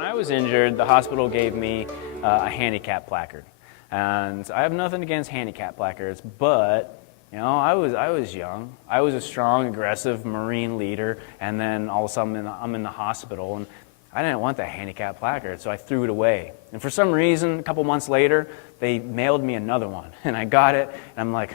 When I was injured, the hospital gave me a handicap placard. And I have nothing against handicap placards, but I was young. I was a strong, aggressive Marine leader, and then all of a sudden I'm in the hospital, and I didn't want that handicap placard, so I threw it away. And for some reason, a couple months later, they mailed me another one, and I got it, and I'm like,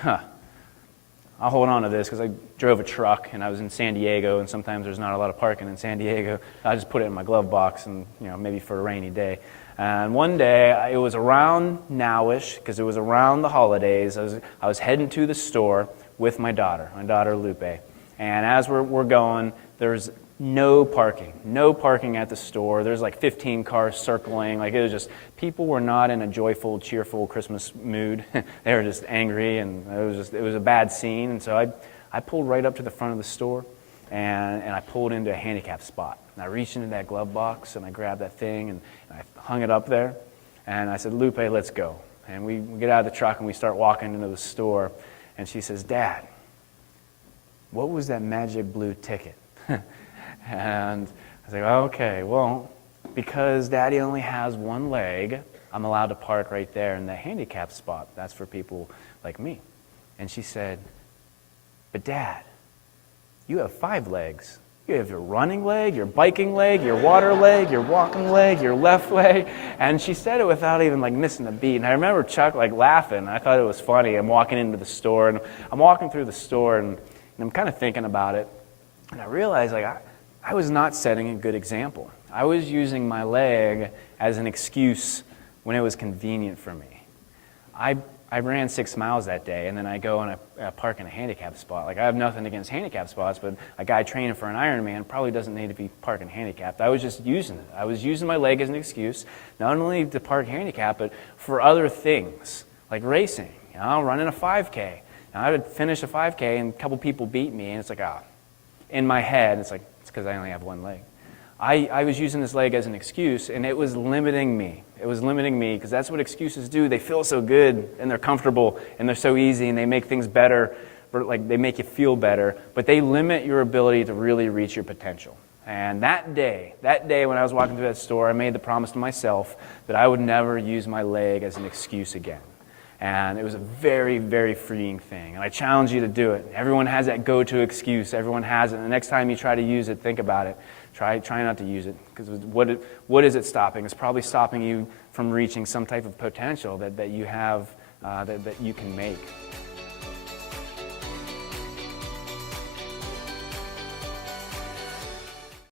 I'll hold on to this because I drove a truck and I was in San Diego, and sometimes there's not a lot of parking in San Diego. I just put it in my glove box, and maybe for a rainy day. And one day, it was around nowish because it was around the holidays. I was heading to the store with my daughter Lupe. And as we're going, there's no parking at the store. There's like 15 cars circling. Like, it was just, people were not in a joyful, cheerful Christmas mood. They were just angry, and it was a bad scene. And so I pulled right up to the front of the store, and I pulled into a handicap spot. And I reached into that glove box, and I grabbed that thing, and I hung it up there. And I said, Lupe, let's go. And we get out of the truck, and we start walking into the store. And she says, Dad, what was that magic blue ticket? And I was like, okay, well, because Daddy only has one leg, I'm allowed to park right there in the handicap spot. That's for people like me. And she said, but Dad, you have 5 legs. You have your running leg, your biking leg, your water leg, your walking leg, your left leg. And she said it without even missing a beat. And I remember Chuck laughing. I thought it was funny. I'm walking into the store, and I'm walking through the store, and I'm kind of thinking about it. And I realized I was not setting a good example. I was using my leg as an excuse when it was convenient for me. I ran 6 miles that day, and then I go and I park in a handicap spot. I have nothing against handicap spots, but a guy training for an Ironman probably doesn't need to be parking handicapped. I was just using it. I was using my leg as an excuse, not only to park handicapped, but for other things, like racing, running a 5K. I would finish a 5K, and a couple people beat me, and it's like, in my head, it's because I only have one leg. I was using this leg as an excuse, and it was limiting me. It was limiting me because that's what excuses do. They feel so good, and they're comfortable, and they're so easy, and they make things better, they make you feel better, but they limit your ability to really reach your potential. And that day when I was walking through that store, I made the promise to myself that I would never use my leg as an excuse again. And it was a very, very freeing thing. And I challenge you to do it. Everyone has that go-to excuse. Everyone has it. And the next time you try to use it, think about it. Try not to use it. Because what is it stopping? It's probably stopping you from reaching some type of potential that you have, that you can make.